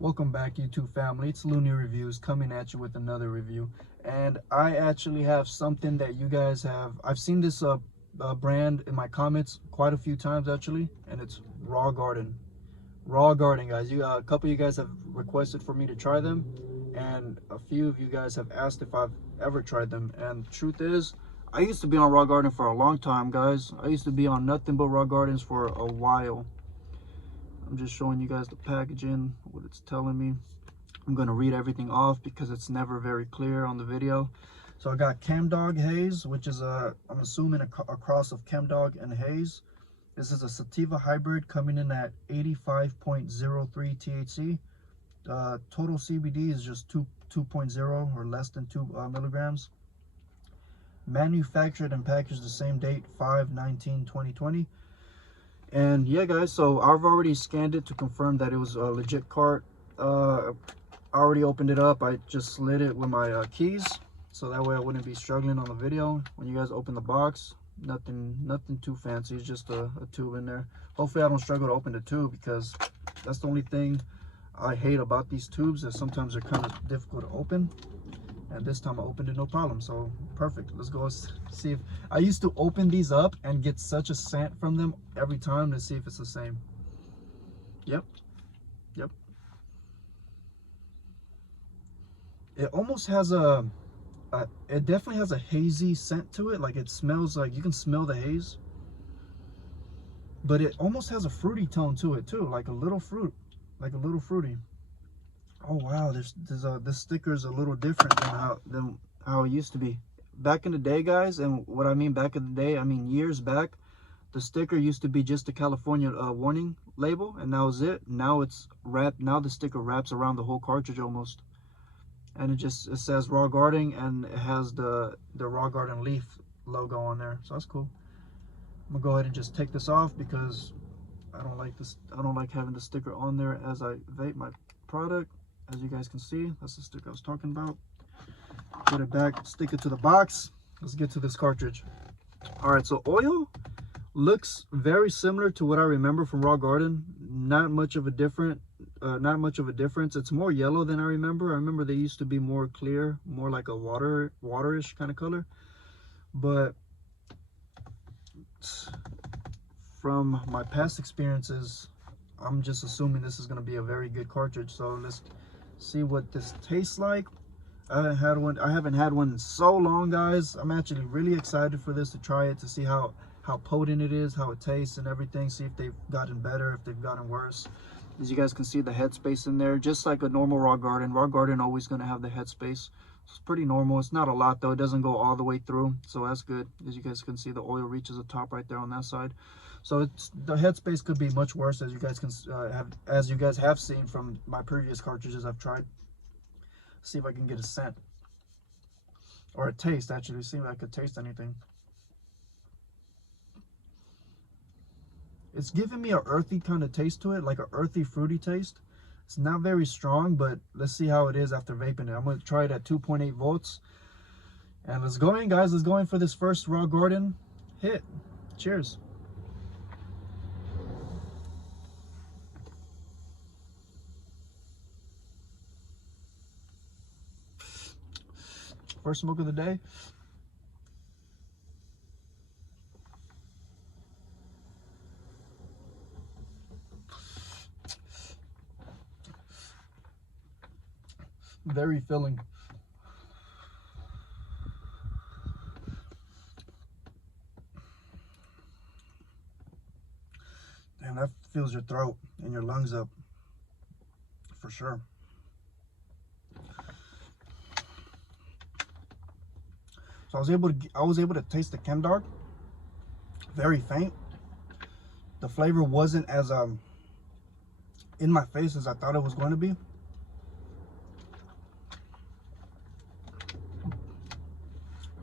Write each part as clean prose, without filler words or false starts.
Welcome back, YouTube family. It's Looney Reviews coming at you with another review. And I actually have something that you guys have. I've seen this brand in my comments quite a few times actually, and it's Raw Garden. Raw Garden, guys. A couple of you guys have requested for me to try them, and a few of you guys have asked if I've ever tried them. And the truth is, I used to be on Raw Garden for a long time, guys. I used to be on nothing but Raw Gardens for a while. I'm just showing you guys the packaging, what it's telling me. I'm going to read everything off because it's never very clear on the video. So I got Chemdog Haze, which is I'm assuming a cross of Chemdog and Haze. This is a sativa hybrid coming in at 85.03 THC. Total CBD is just 2.0 or less than 2 milligrams. Manufactured and packaged the same date, 5/19/2020. And yeah, guys, so I've already scanned it to confirm that it was a legit cart. I already opened it up. I just slid it with my keys, so that way I wouldn't be struggling on the video. When you guys open the box, nothing too fancy. It's just a tube in there. Hopefully I don't struggle to open the tube, because that's the only thing I hate about these tubes, is sometimes they're kind of difficult to open. And this time I opened it no problem, so perfect. Let's go see if I used to open these up and get such a scent from them every time. To see if it's the same. Yep. It almost has it definitely has a hazy scent to it. Like, it smells like, you can smell the haze, but it almost has a fruity tone to it too, like a little fruity. Oh wow, this sticker is a little different than how it used to be back in the day, guys. And what I mean back in the day, I mean years back, the sticker used to be just a California warning label, and that was it. Now it's wrapped. Now the sticker wraps around the whole cartridge almost, and it says Raw Garden, and it has the Raw Garden leaf logo on there. So that's cool. I'm gonna go ahead and just take this off because I don't like this. I don't like having the sticker on there as I vape my product. As you guys can see, that's the sticker I was talking about. Put it back, stick it to the box. Let's get to this cartridge. All right, so oil looks very similar to what I remember from Raw Garden. Not much of a difference. It's more yellow than I remember. I remember they used to be more clear, more like a waterish kind of color. But from my past experiences, I'm just assuming this is going to be a very good cartridge. So let's see what this tastes like. I haven't had one in so long, guys. I'm actually really excited for this, to try it, to see how potent it is, how it tastes and everything. See if they've gotten better, if they've gotten worse. As you guys can see, the headspace in there, just like a normal Raw Garden. Raw Garden always going to have the headspace. It's pretty normal. It's not a lot though. It doesn't go all the way through, so that's good. As you guys can see, the oil reaches the top right there on that side. So the headspace could be much worse, as you guys can have seen from my previous cartridges I've tried. See if I can get a scent or a taste. Actually, see if I could taste anything. It's giving me an earthy kind of taste to it, like an earthy, fruity taste. It's not very strong, but let's see how it is after vaping it. I'm going to try it at 2.8 volts. And let's go in, guys. Let's go in for this first Raw Garden hit. Cheers. First smoke of the day. Very filling. Damn, that fills your throat and your lungs up for sure. So I was able to taste the Chemdog. Very faint. The flavor wasn't as in my face as I thought it was going to be.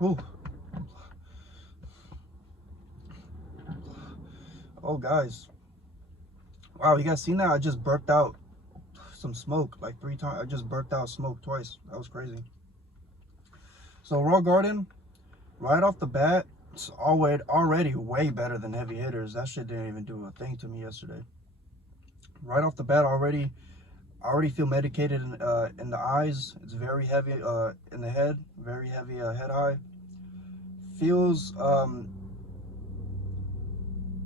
Ooh. Oh, guys. Wow, you guys seen that? I just burped out some smoke like 3 times. I just burped out smoke twice. That was crazy. So Raw Garden, right off the bat, it's already way better than heavy hitters. That shit didn't even do a thing to me yesterday. Right off the bat already, already feel medicated in the eyes. It's very heavy in the head, very heavy head high. Feels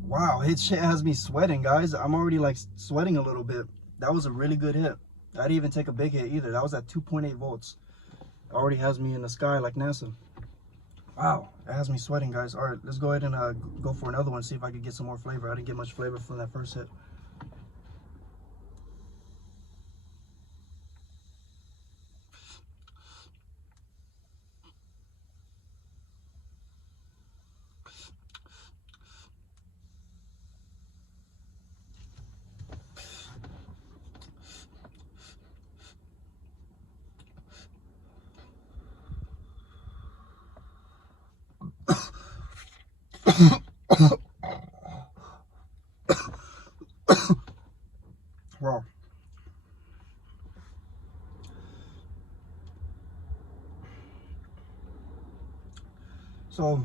wow, hit shit has me sweating, guys. I'm already like sweating a little bit. That was a really good hit. I didn't even take a big hit either. That was at 2.8 volts. Already has me in the sky like NASA. Wow, it has me sweating, guys. All right, let's go ahead and go for another one, see if I can get some more flavor. I didn't get much flavor from that first hit. Wow. So,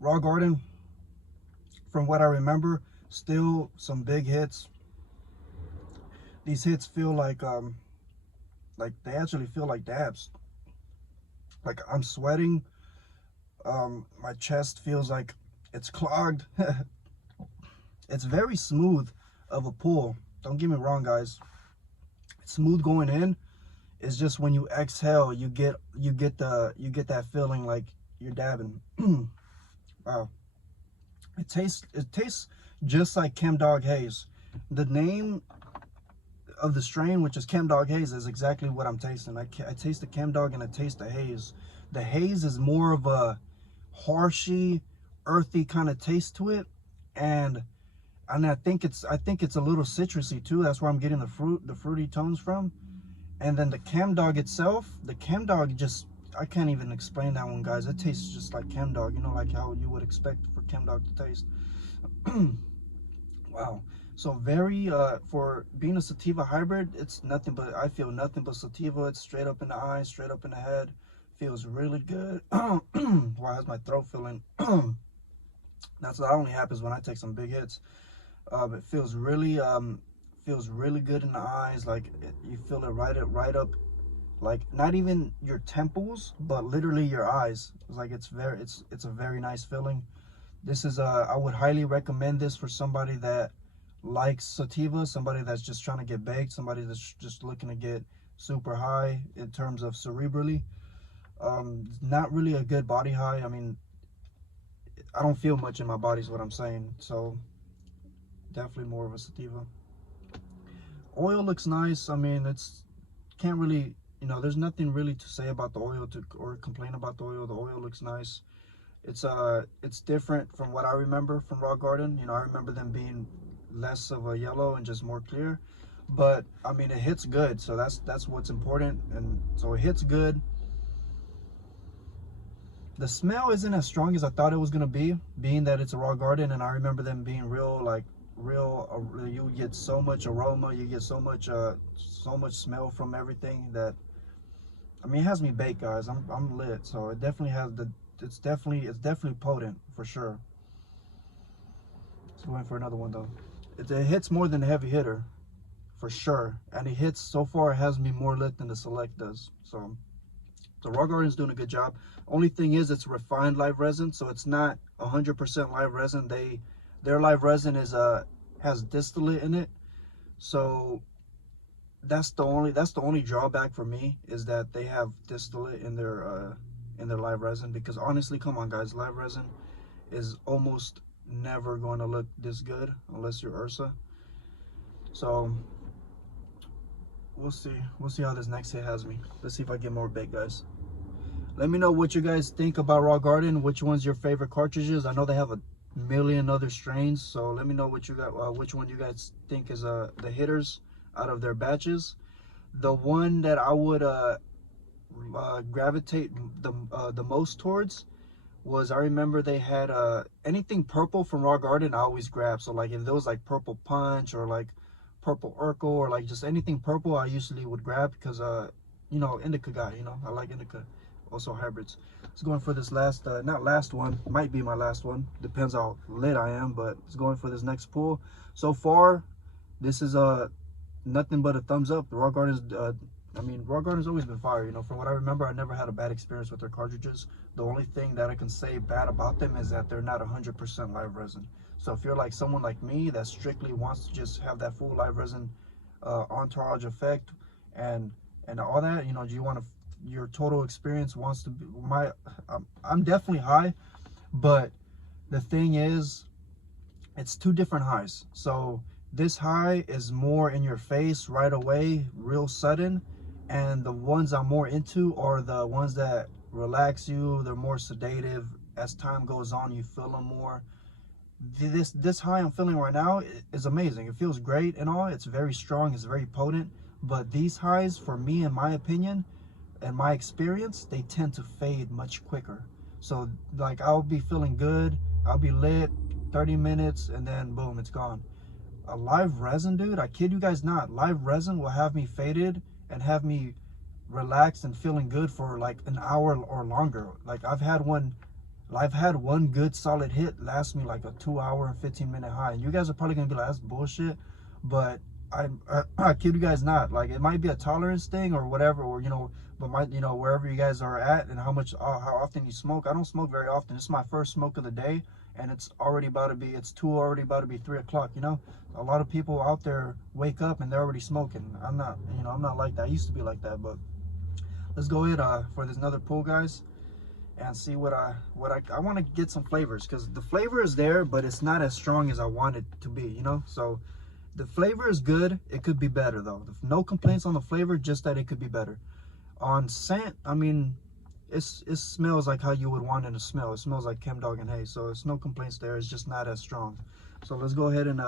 Raw Garden, from what I remember, still some big hits. These hits feel like they actually feel like dabs. Like I'm sweating. My chest feels like it's clogged. It's very smooth of a pull. Don't get me wrong, guys. It's smooth going in. It's just when you exhale, you get that feeling like you're dabbing. Wow. It tastes just like Chemdog Haze. The name of the strain, which is Chemdog Haze, is exactly what I'm tasting. I taste the Chemdog and I taste the haze. The haze is more of a harshy, earthy kind of taste to it, and I think it's a little citrusy too. That's where I'm getting the fruity tones from. And then the Chemdog itself, the Chemdog just, I can't even explain that one, guys. It tastes just like Chemdog, you know, like how you would expect for Chemdog to taste. Wow. So very, for being a sativa hybrid, it's nothing but, I feel nothing but sativa. It's straight up in the eyes, straight up in the head. Feels really good. Why is my throat feeling? That only happens when I take some big hits. It feels really good in the eyes. Like you feel it right up, like not even your temples, but literally your eyes. It's like it's a very nice feeling. This is I would highly recommend this for somebody that likes sativa, somebody that's just trying to get baked, somebody that's just looking to get super high in terms of cerebrally. Not really a good body high. I mean, I don't feel much in my body is what I'm saying. So definitely more of a sativa. Oil looks nice. I mean, it's can't really, you know, there's nothing really to say about the oil or complain about the oil. The oil looks nice. It's different from what I remember from Raw Garden. You know, I remember them being less of a yellow and just more clear. But I mean, it hits good, so that's what's important. And so it hits good. The smell isn't as strong as I thought it was gonna be, being that it's a Raw Garden, and I remember them being real, you get so much aroma, you get so much smell from everything that, I mean, it has me baked, guys. I'm lit. So it definitely has it's definitely potent for sure. Let's go in for another one though. It hits more than a heavy hitter for sure, and it hits, so far it has me more lit than the Select does. So the Raw Garden's doing a good job. Only thing is, it's refined live resin, so it's not 100% live resin. Their live resin is has distillate in it, so that's the only drawback for me, is that they have distillate in their live resin. Because honestly, come on, guys, live resin is almost never going to look this good unless you're Ursa. So we'll see how this next hit has me. Let's see if I get more big, guys. Let me know what you guys think about Raw Garden. Which one's your favorite cartridges? I know they have a million other strains, so let me know what you got, which one you guys think is the hitters out of their batches. The one that I would gravitate the most towards was, I remember they had anything purple from Raw Garden I always grab. So like if there was like Purple Punch or like Purple Urkel or like just anything purple, I usually would grab, because you know, indica guy, you know, I like indica, also hybrids. Let's go in for this last, not last one, might be my last one, depends how lit I am, but it's going for this next pull. So far, this is nothing but a thumbs up. The Raw Garden's I mean, Raw Garden's always been fire. You know, from what I remember, I never had a bad experience with their cartridges. The only thing that I can say bad about them is that they're not 100% live resin. So if you're like someone like me that strictly wants to just have that full live resin entourage effect and all that, you know, you want to, your total experience wants to be I'm definitely high, but the thing is, it's two different highs. So this high is more in your face right away, real sudden, and the ones I'm more into are the ones that relax you. They're more sedative. As time goes on, you feel them more. This high I'm feeling right now is amazing. It feels great and all. It's very strong. It's very potent. But these highs, for me, in my opinion, and my experience, they tend to fade much quicker. So like I'll be feeling good, I'll be lit, 30 minutes, and then boom, it's gone. A live resin, dude, I kid you guys not, live resin will have me faded and have me relaxed and feeling good for like an hour or longer. Like I've had one good solid hit last me like a 2 hour and 15-minute high. And you guys are probably gonna be like, that's bullshit, but I kid you guys not, like it might be a tolerance thing or whatever, or you know, but you know, wherever you guys are at and how often you smoke. I don't smoke very often. It's my first smoke of the day, and it's already about to be 3 o'clock. You know, a lot of people out there wake up and they're already smoking. I'm not, you know, I'm not like that. I used to be like that. But let's go ahead for this another pull, guys, and see what I want to get some flavors, because the flavor is there, but it's not as strong as I want it to be, you know. So the flavor is good. It could be better though. No complaints on the flavor, just that it could be better. On scent, I mean, it smells like how you would want it to smell. It smells like Chemdog and Haze, so it's no complaints there. It's just not as strong. So let's go ahead and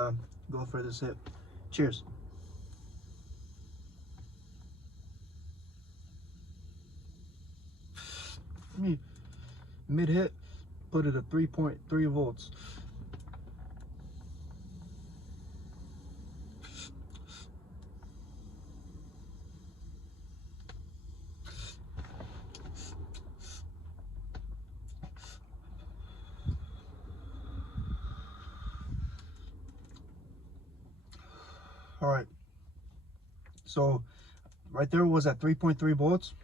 go for this hit. Cheers. Mid hit, put it at 3.3 volts. All right, so right there was at 3.3 volts,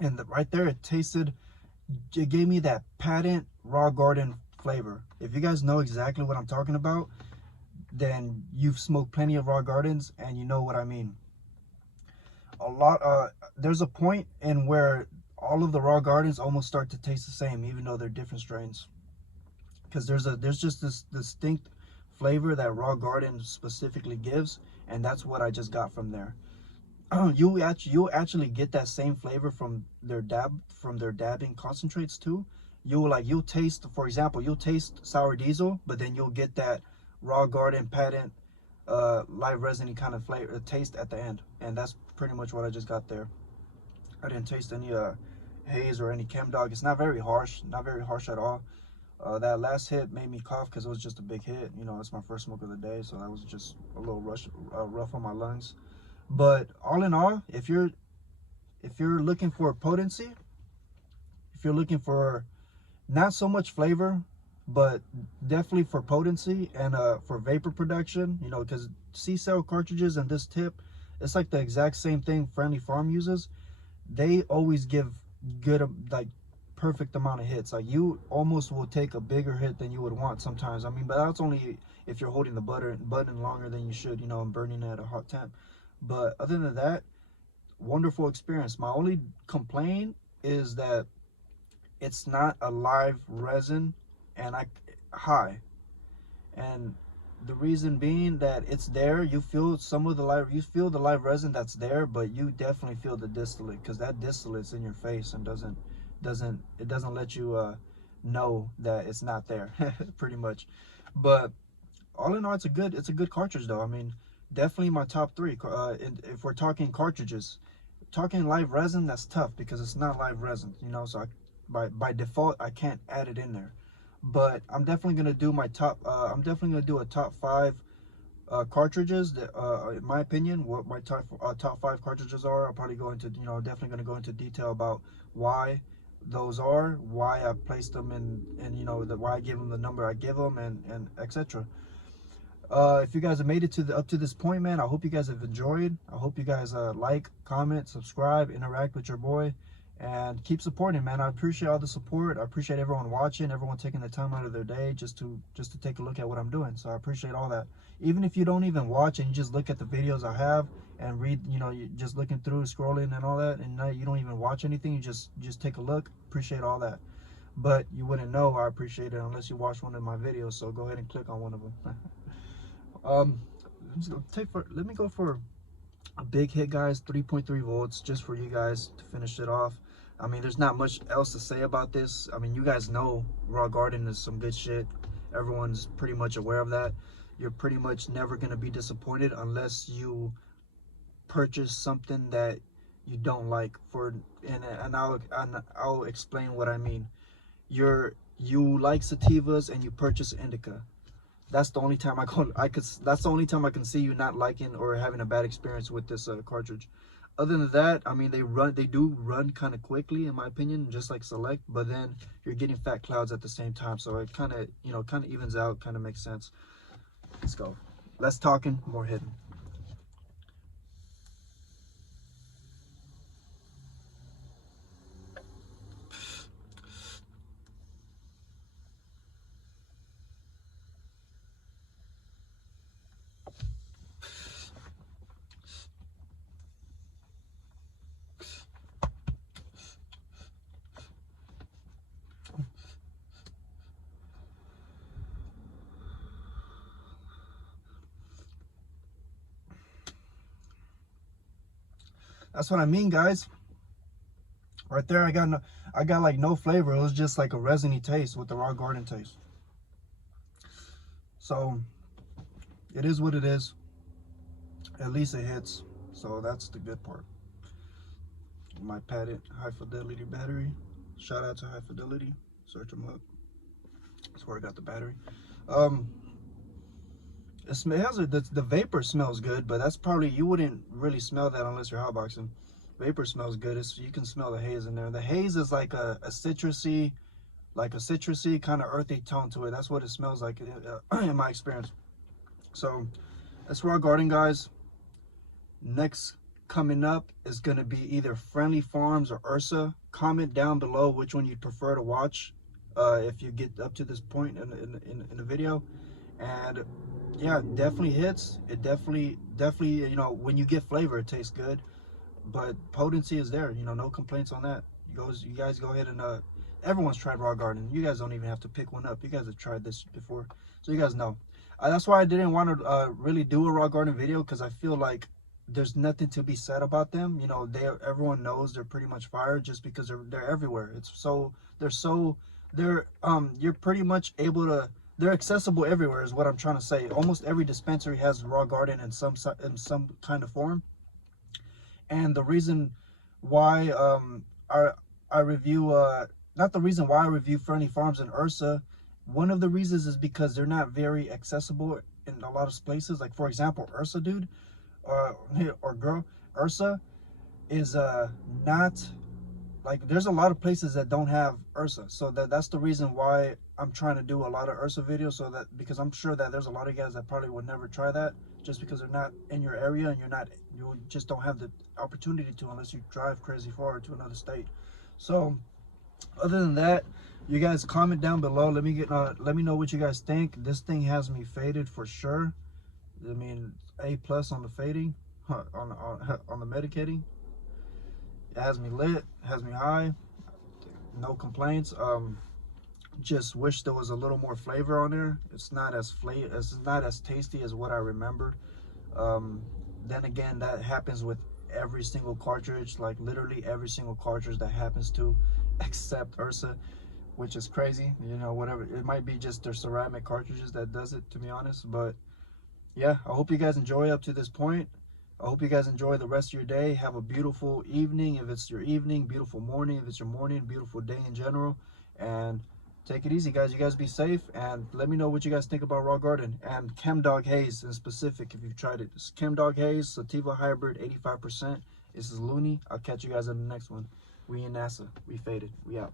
and right there it gave me that patent Raw Garden flavor. If you guys know exactly what I'm talking about, then you've smoked plenty of Raw Gardens and you know what I mean. There's a point in where all of the Raw Gardens almost start to taste the same, even though they're different strains, because there's just this distinct flavor that Raw Garden specifically gives, and that's what I just got from there. You'll actually get that same flavor from their dabbing concentrates too. You'll taste, for example, you'll taste sour diesel, but then you'll get that Raw Garden patent live resin kind of flavor taste at the end, and that's pretty much what I just got there. I didn't taste any haze or any Chemdog. It's not very harsh at all. That last hit made me cough because it was just a big hit. You know, it's my first smoke of the day, so that was just a little rough on my lungs. But all in all, if you're looking for potency, if you're looking for not so much flavor, but definitely for potency and for vapor production, you know, because C-cell cartridges and this tip, it's like the exact same thing Friendly Farm uses. They always give good, like perfect amount of hits. Like you almost will take a bigger hit than you would want sometimes. I mean, but that's only if you're holding the button longer than you should, you know, and burning it at a hot temp. But other than that, wonderful experience. My only complaint is that it's not a live resin and high. And the reason being that it's there, you feel the live resin that's there, but you definitely feel the distillate, because that distillate's in your face and doesn't let you know that it's not there pretty much. But all in all, it's a good cartridge though. I mean, definitely my top three. If we're talking cartridges, talking live resin, that's tough because it's not live resin, you know. So by default, I can't add it in there. But I'm definitely gonna do my top. I'm definitely gonna do a top 5 cartridges. That, in my opinion, what my top 5 cartridges are. I'll probably go into, you know, definitely gonna go into detail about why those are, why I placed them in, and you know, why I give them the number I give them, and etc. If you guys have made it to up to this point, man, I hope you guys have enjoyed. I hope you guys like, comment, subscribe, interact with your boy, and keep supporting, man. I appreciate all the support. I appreciate everyone watching, everyone taking the time out of their day just to take a look at what I'm doing. So I appreciate all that. Even if you don't even watch and you just look at the videos I have and read, you know, you just looking through, scrolling and all that, and you don't even watch anything, you just take a look. Appreciate all that. But you wouldn't know I appreciate it unless you watch one of my videos. So go ahead and click on one of them. Let me go for a big hit, guys. 3.3 volts just for you guys to finish it off. I mean, there's not much else to say about this. I mean, you guys know Raw Garden is some good shit. Everyone's pretty much aware of that. You're pretty much never going to be disappointed unless you purchase something that you don't like. And I'll explain what I mean. You like sativas and you purchase indica. That's the only time that's the only time I can see you not liking or having a bad experience with this cartridge. Other than that, I mean, they do run kind of quickly in my opinion, just like Select, but then you're getting fat clouds at the same time, so it kind of, you know, kind of evens out, kind of makes sense. Let's go. Less talking, more hitting. That's what I mean, guys. Right there, I got like no flavor. It was just like a resiny taste with the Raw Garden taste. So it is what it is. At least it hits. So that's the good part. My patent high fidelity battery. Shout out to High Fidelity. Search them up. That's where I got the battery. It smells, the vapor smells good, but that's probably, you wouldn't really smell that unless you're hotboxing. Vapor smells good. You can smell the haze in there. The haze is like a citrusy kind of earthy tone to it. That's what it smells like in my experience. So that's Raw Garden, guys. Next coming up is going to be either Friendly Farms or Ursa. Comment down below which one you'd prefer to watch if you get up to this point in the video. And yeah, definitely hits. It definitely, you know, when you get flavor, it tastes good. But potency is there, you know, no complaints on that. You guys go ahead and everyone's tried Raw Garden. You guys don't even have to pick one up. You guys have tried this before, so you guys know. That's why I didn't want to really do a Raw Garden video, because I feel like there's nothing to be said about them. You know, everyone knows they're pretty much fire just because they're everywhere. You're pretty much able to, they're accessible everywhere is what I'm trying to say. Almost every dispensary has Raw Garden in some kind of form. And the reason why I review not the reason why I review Friendly Farms and Ursa, one of the reasons is because they're not very accessible in a lot of places. Like for example, Ursa, dude, or girl, Ursa is not, like, there's a lot of places that don't have Ursa. So that's the reason why I'm trying to do a lot of Ursa videos, so that, because I'm sure that there's a lot of guys that probably would never try that just because they're not in your area, and you just don't have the opportunity to unless you drive crazy far to another state. So other than that, you guys comment down below. Let me know what you guys think. This thing has me faded for sure. I mean, A+ on the fading, on the medicating. It has me lit, has me high, no complaints. Just wish there was a little more flavor on there. It's not as tasty as what I remembered. Then again, that happens with every single cartridge, like literally every single cartridge that happens to, except Ursa, which is crazy. You know, whatever, it might be just their ceramic cartridges that does it, to be honest. But yeah, I hope you guys enjoy up to this point. I hope you guys enjoy the rest of your day. Have a beautiful evening if it's your evening, beautiful morning if it's your morning, beautiful day in general. And take it easy, guys. You guys be safe, and let me know what you guys think about Raw Garden and Chemdog Haze in specific if you've tried it. It's Chemdog Haze, Sativa Hybrid, 85%. This is Looney. I'll catch you guys in the next one. We in NASA. We faded. We out.